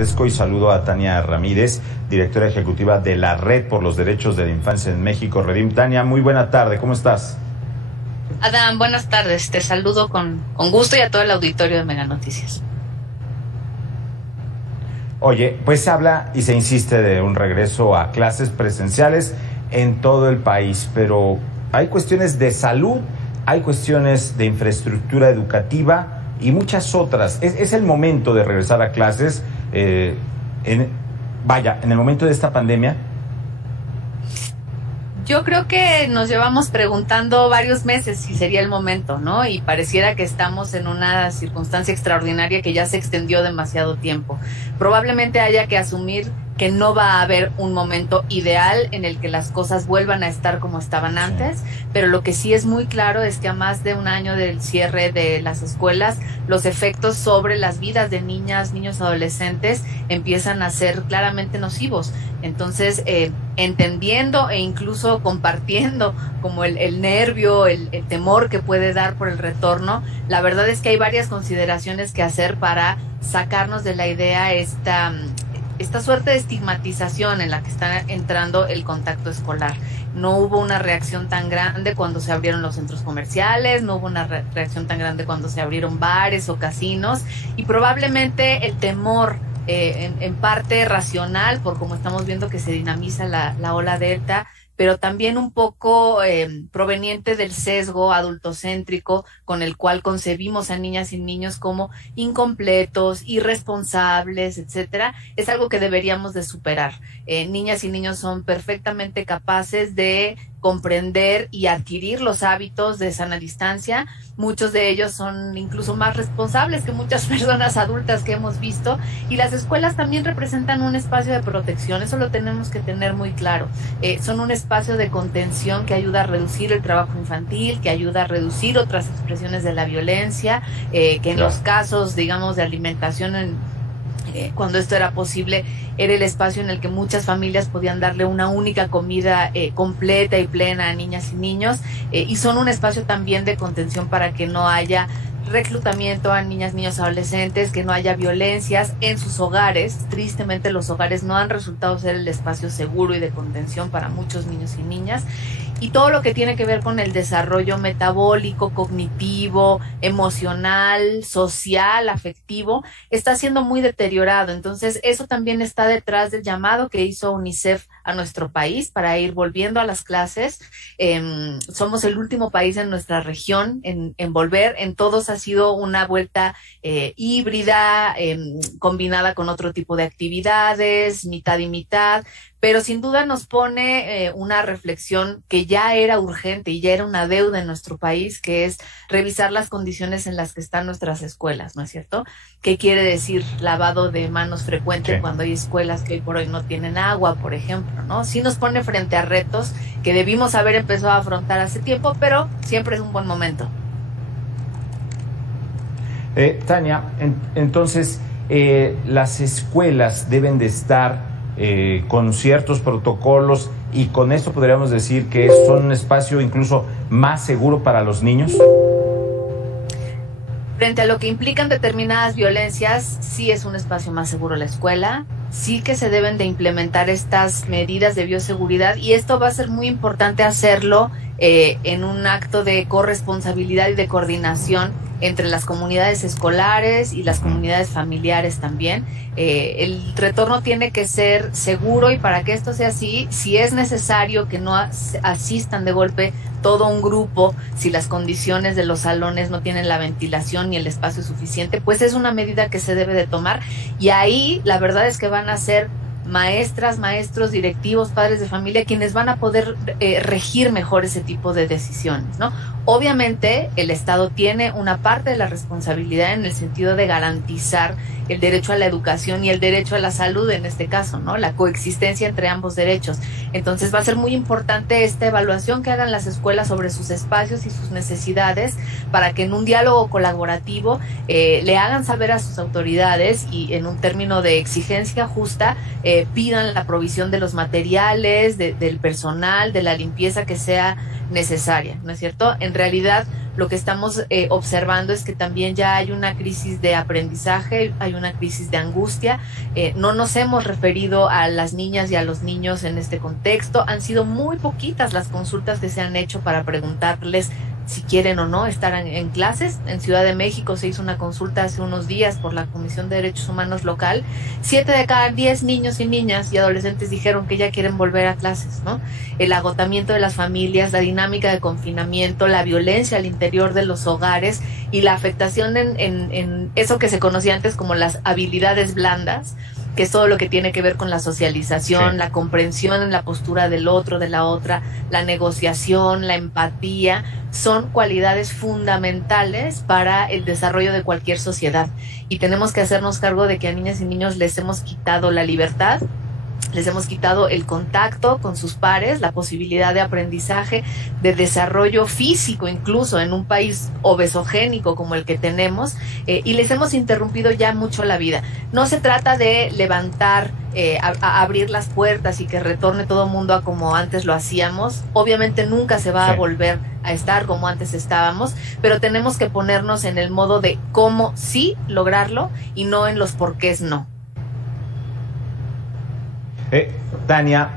agradezco y saludo a Tania Ramírez, directora ejecutiva de la Red por los Derechos de la Infancia en México, Redim. Tania, muy buena tarde, ¿cómo estás? Adán, buenas tardes, te saludo con gusto y a todo el auditorio de Mega Noticias. Oye, pues se habla y se insiste de un regreso a clases presenciales en todo el país, pero hay cuestiones de salud, hay cuestiones de infraestructura educativa y muchas otras. Es el momento de regresar a clases, en el momento de esta pandemia. Yo creo que nos llevamos preguntando varios meses si sería el momento, ¿no? Y pareciera que estamos en una circunstancia extraordinaria que ya se extendió demasiado tiempo. Probablemente haya que asumir que no va a haber un momento ideal en el que las cosas vuelvan a estar como estaban antes, pero lo que sí es muy claro es que a más de un año del cierre de las escuelas, los efectos sobre las vidas de niñas, niños, adolescentes empiezan a ser claramente nocivos. Entonces, entendiendo e incluso compartiendo como el nervio, el temor que puede dar por el retorno, la verdad es que hay varias consideraciones que hacer para sacarnos de la idea esta suerte de estigmatización en la que está entrando el contacto escolar. No hubo una reacción tan grande cuando se abrieron los centros comerciales, no hubo una reacción tan grande cuando se abrieron bares o casinos, y probablemente el temor, en parte racional, por como estamos viendo que se dinamiza la ola delta, pero también un poco proveniente del sesgo adultocéntrico con el cual concebimos a niñas y niños como incompletos, irresponsables, etcétera, es algo que deberíamos de superar. Niñas y niños son perfectamente capaces de comprender y adquirir los hábitos de sana distancia. Muchos de ellos son incluso más responsables que muchas personas adultas que hemos visto, y las escuelas también representan un espacio de protección, eso lo tenemos que tener muy claro. Son un espacio de contención que ayuda a reducir el trabajo infantil, que ayuda a reducir otras expresiones de la violencia, que en los casos, digamos, de alimentación, cuando esto era posible, era el espacio en el que muchas familias podían darle una única comida completa y plena a niñas y niños, y son un espacio también de contención para que no haya reclutamiento a niñas, niños, adolescentes, que no haya violencias en sus hogares. Tristemente, los hogares no han resultado ser el espacio seguro y de contención para muchos niños y niñas. Y todo lo que tiene que ver con el desarrollo metabólico, cognitivo, emocional, social, afectivo, está siendo muy deteriorado. Entonces, eso también está detrás del llamado que hizo UNICEF a nuestro país para ir volviendo a las clases. Somos el último país en nuestra región en volver. En todos ha sido una vuelta híbrida, combinada con otro tipo de actividades, mitad y mitad, pero sin duda nos pone una reflexión que ya era urgente y ya era una deuda en nuestro país, que es revisar las condiciones en las que están nuestras escuelas, ¿no es cierto? ¿Qué quiere decir lavado de manos frecuente cuando hay escuelas que hoy por hoy no tienen agua, por ejemplo, ¿no? Sí nos pone frente a retos que debimos haber empezado a afrontar hace tiempo, pero siempre es un buen momento. Tania, entonces, las escuelas deben de estar con ciertos protocolos, y con esto podríamos decir que son un espacio incluso más seguro para los niños. Frente a lo que implican determinadas violencias, sí es un espacio más seguro la escuela, sí que se deben de implementar estas medidas de bioseguridad, y esto va a ser muy importante hacerlo en un acto de corresponsabilidad y de coordinación entre las comunidades escolares y las comunidades familiares también. El retorno tiene que ser seguro, y para que esto sea así, si es necesario que no asistan de golpe todo un grupo, si las condiciones de los salones no tienen la ventilación ni el espacio suficiente, pues es una medida que se debe de tomar, y ahí la verdad es que van a ser maestras, maestros, directivos, padres de familia quienes van a poder regir mejor ese tipo de decisiones, ¿no? Obviamente el Estado tiene una parte de la responsabilidad en el sentido de garantizar el derecho a la educación y el derecho a la salud en este caso, ¿no? La coexistencia entre ambos derechos. Entonces va a ser muy importante esta evaluación que hagan las escuelas sobre sus espacios y sus necesidades, para que en un diálogo colaborativo le hagan saber a sus autoridades, y en un término de exigencia justa, pidan la provisión de los materiales, del personal, de la limpieza que sea necesaria, ¿no es cierto? En realidad lo que estamos observando es que también ya hay una crisis de aprendizaje, hay una crisis de angustia. No nos hemos referido a las niñas y a los niños en este contexto. Han sido muy poquitas las consultas que se han hecho para preguntarles si quieren o no estar en clases. En Ciudad de México se hizo una consulta hace unos días por la Comisión de Derechos Humanos local. 7 de cada 10 niños y niñas y adolescentes dijeron que ya quieren volver a clases, ¿no? El agotamiento de las familias, la dinámica de confinamiento, la violencia al interior de los hogares y la afectación en eso que se conocía antes como las habilidades blandas, que es todo lo que tiene que ver con la socialización, la comprensión en la postura del otro, de la otra, la negociación, la empatía, son cualidades fundamentales para el desarrollo de cualquier sociedad. Y tenemos que hacernos cargo de que a niñas y niños les hemos quitado la libertad, les hemos quitado el contacto con sus pares, la posibilidad de aprendizaje, de desarrollo físico, incluso en un país obesogénico como el que tenemos, y les hemos interrumpido ya mucho la vida. No se trata de levantar, a abrir las puertas y que retorne todo el mundo a como antes lo hacíamos. Obviamente nunca se va a volver a estar como antes estábamos, pero tenemos que ponernos en el modo de cómo sí lograrlo y no en los porqués no. Tania,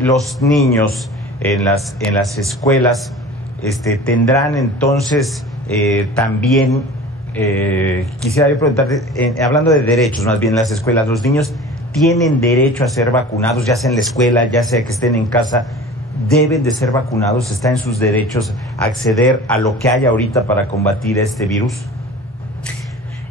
los niños en las escuelas tendrán entonces también, quisiera yo preguntarte, hablando de derechos más bien en las escuelas, los niños tienen derecho a ser vacunados, ya sea en la escuela, ya sea que estén en casa, deben de ser vacunados, está en sus derechos acceder a lo que hay ahorita para combatir este virus.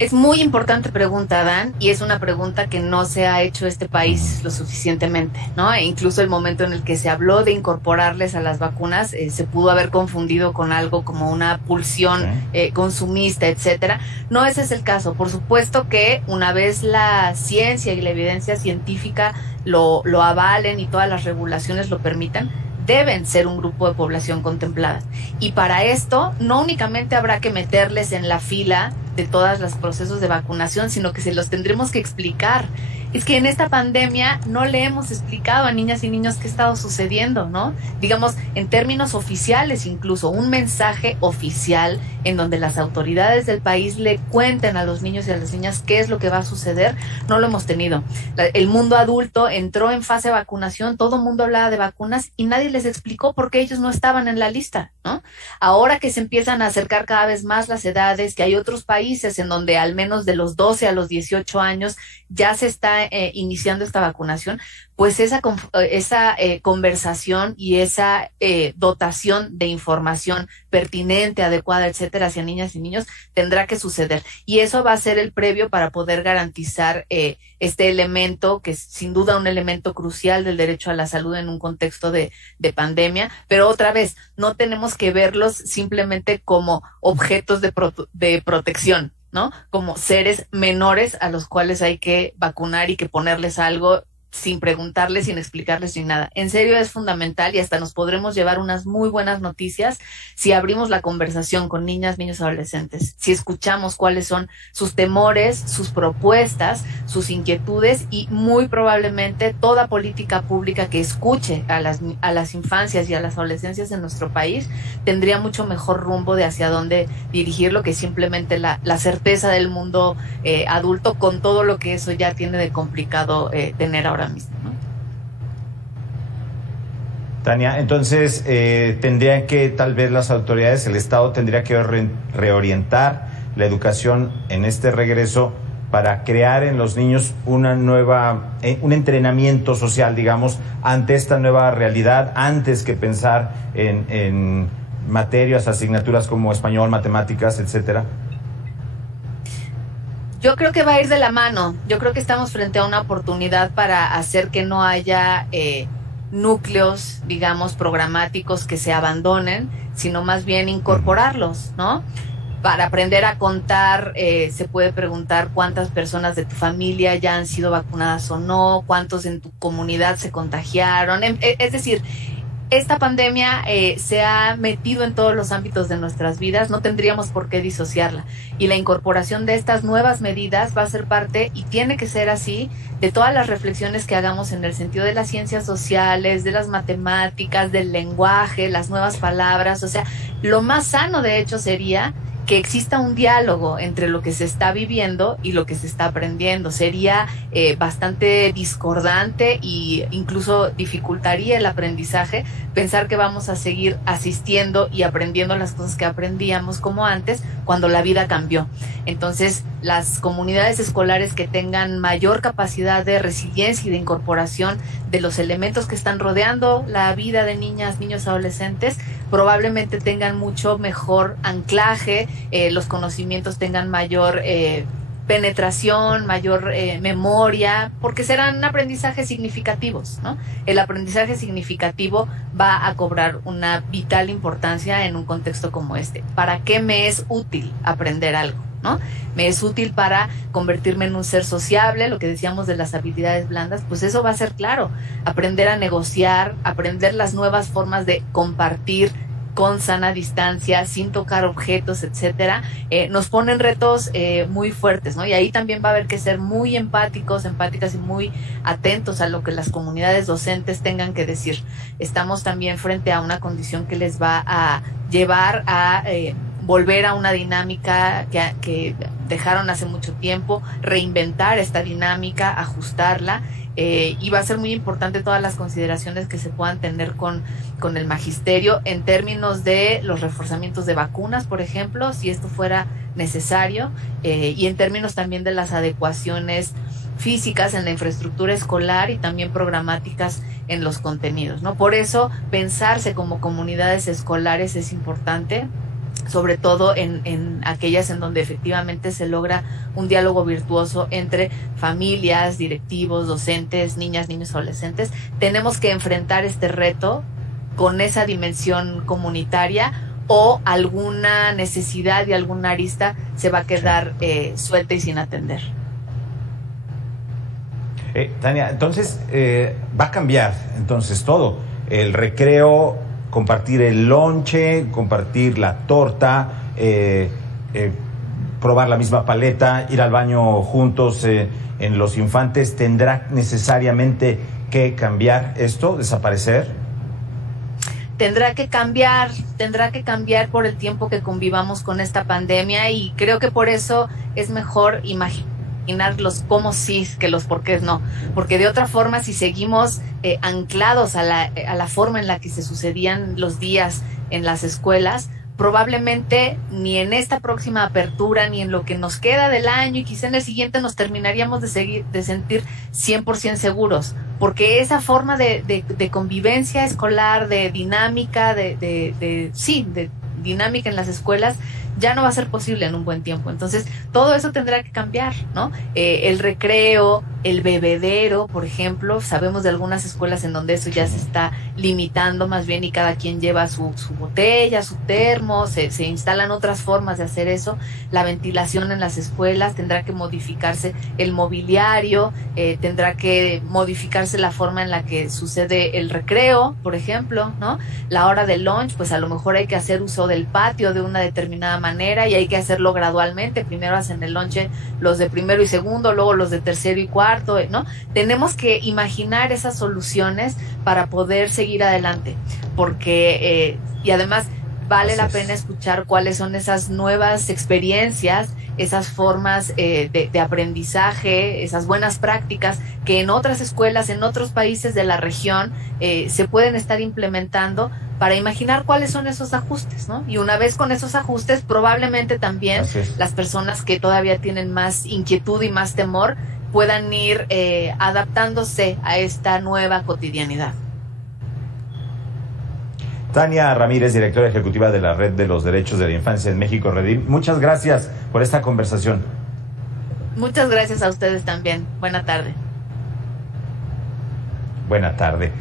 Es muy importante pregunta, Dan, y es una pregunta que no se ha hecho este país lo suficientemente, ¿no? E incluso el momento en el que se habló de incorporarles a las vacunas, se pudo haber confundido con algo como una pulsión consumista, etcétera. No, ese es el caso. Por supuesto que una vez la ciencia y la evidencia científica lo avalen y todas las regulaciones lo permitan, deben ser un grupo de población contemplada. Y para esto, no únicamente habrá que meterles en la fila de todos los procesos de vacunación, sino que se los tendremos que explicar. Es que en esta pandemia no le hemos explicado a niñas y niños qué ha estado sucediendo, ¿no? Digamos, en términos oficiales incluso, un mensaje oficial en donde las autoridades del país le cuenten a los niños y a las niñas qué es lo que va a suceder, no lo hemos tenido. El mundo adulto entró en fase de vacunación, todo el mundo hablaba de vacunas y nadie les explicó por qué ellos no estaban en la lista, ¿no? Ahora que se empiezan a acercar cada vez más las edades, que hay otros países en donde al menos de los 12 a los 18 años ya se está iniciando esta vacunación, pues esa conversación y esa dotación de información pertinente, adecuada, etcétera, hacia niñas y niños tendrá que suceder. Y eso va a ser el previo para poder garantizar este elemento, que es sin duda un elemento crucial del derecho a la salud en un contexto de pandemia. Pero otra vez, no tenemos que verlos simplemente como objetos de protección, ¿no? Como seres menores a los cuales hay que vacunar y que ponerles algo sin preguntarles, sin explicarles, sin nada. En serio es fundamental y hasta nos podremos llevar unas muy buenas noticias si abrimos la conversación con niñas, niños, adolescentes, si escuchamos cuáles son sus temores, sus propuestas, sus inquietudes y muy probablemente toda política pública que escuche a las infancias y a las adolescencias en nuestro país tendría mucho mejor rumbo de hacia dónde dirigirlo que simplemente la certeza del mundo adulto con todo lo que eso ya tiene de complicado tener ahora mismo, ¿no? Tania, entonces tendrían que, tal vez las autoridades, el Estado tendría que reorientar la educación en este regreso para crear en los niños un entrenamiento social, digamos, ante esta nueva realidad, antes que pensar en materias, asignaturas como español, matemáticas, etcétera. Yo creo que va a ir de la mano. Yo creo que estamos frente a una oportunidad para hacer que no haya núcleos, digamos, programáticos que se abandonen, sino más bien incorporarlos, ¿no? Para aprender a contar, se puede preguntar cuántas personas de tu familia ya han sido vacunadas o no, cuántos en tu comunidad se contagiaron. Es decir, esta pandemia se ha metido en todos los ámbitos de nuestras vidas, no tendríamos por qué disociarla. Y la incorporación de estas nuevas medidas va a ser parte, y tiene que ser así, de todas las reflexiones que hagamos en el sentido de las ciencias sociales, de las matemáticas, del lenguaje, las nuevas palabras. O sea, lo más sano de hecho sería que exista un diálogo entre lo que se está viviendo y lo que se está aprendiendo. Sería bastante discordante e incluso dificultaría el aprendizaje pensar que vamos a seguir asistiendo y aprendiendo las cosas que aprendíamos como antes cuando la vida cambió. Entonces, las comunidades escolares que tengan mayor capacidad de resiliencia y de incorporación de los elementos que están rodeando la vida de niñas, niños, adolescentes, probablemente tengan mucho mejor anclaje, los conocimientos tengan mayor penetración, mayor memoria, porque serán aprendizajes significativos, ¿no? El aprendizaje significativo va a cobrar una vital importancia en un contexto como este. ¿Para qué me es útil aprender algo, ¿no? Me es útil para convertirme en un ser sociable, lo que decíamos de las habilidades blandas, pues eso va a ser claro. Aprender a negociar, aprender las nuevas formas de compartir con sana distancia, sin tocar objetos, etcétera, nos ponen retos muy fuertes, ¿no? Y ahí también va a haber que ser muy empáticos, empáticas y muy atentos a lo que las comunidades docentes tengan que decir. Estamos también frente a una condición que les va a llevar a volver a una dinámica que dejaron hace mucho tiempo, reinventar esta dinámica, ajustarla. Y va a ser muy importante todas las consideraciones que se puedan tener con el magisterio en términos de los reforzamientos de vacunas, por ejemplo, si esto fuera necesario, y en términos también de las adecuaciones físicas en la infraestructura escolar y también programáticas en los contenidos, ¿no? Por eso pensarse como comunidades escolares es importante, sobre todo en aquellas en donde efectivamente se logra un diálogo virtuoso entre familias, directivos, docentes, niñas, niños, adolescentes. Tenemos que enfrentar este reto con esa dimensión comunitaria, o alguna necesidad y alguna arista se va a quedar suelta y sin atender. Tania, entonces va a cambiar entonces todo. El recreo, compartir el lonche, compartir la torta, probar la misma paleta, ir al baño juntos en los infantes. ¿Tendrá necesariamente que cambiar esto, desaparecer? Tendrá que cambiar por el tiempo que convivamos con esta pandemia, y creo que por eso es mejor imaginar los cómo sí que los por qué no, porque de otra forma, si seguimos anclados a la forma en la que se sucedían los días en las escuelas, probablemente ni en esta próxima apertura, ni en lo que nos queda del año, y quizá en el siguiente, nos terminaríamos de sentir 100% seguros, porque esa forma de convivencia escolar, de dinámica, de dinámica en las escuelas, ya no va a ser posible en un buen tiempo. Entonces, todo eso tendrá que cambiar, ¿no? El recreo, el bebedero, por ejemplo, sabemos de algunas escuelas en donde eso ya se está limitando más bien, y cada quien lleva su botella, su termo, se instalan otras formas de hacer eso. La ventilación en las escuelas, tendrá que modificarse el mobiliario, tendrá que modificarse la forma en la que sucede el recreo, por ejemplo, ¿no? La hora del lunch, pues a lo mejor hay que hacer uso del patio de una determinada manera, y hay que hacerlo gradualmente. Primero hacen el lonche los de primero y segundo, luego los de tercero y cuarto, ¿no? Tenemos que imaginar esas soluciones para poder seguir adelante, porque y además vale la pena escuchar cuáles son esas nuevas experiencias, esas formas de aprendizaje, esas buenas prácticas que en otras escuelas, en otros países de la región se pueden estar implementando, para imaginar cuáles son esos ajustes, ¿no? Y una vez con esos ajustes, probablemente también las personas que todavía tienen más inquietud y más temor puedan ir adaptándose a esta nueva cotidianidad. Tania Ramírez, directora ejecutiva de la Red de los Derechos de la Infancia en México, Redim, muchas gracias por esta conversación. Muchas gracias a ustedes también. Buena tarde. Buena tarde.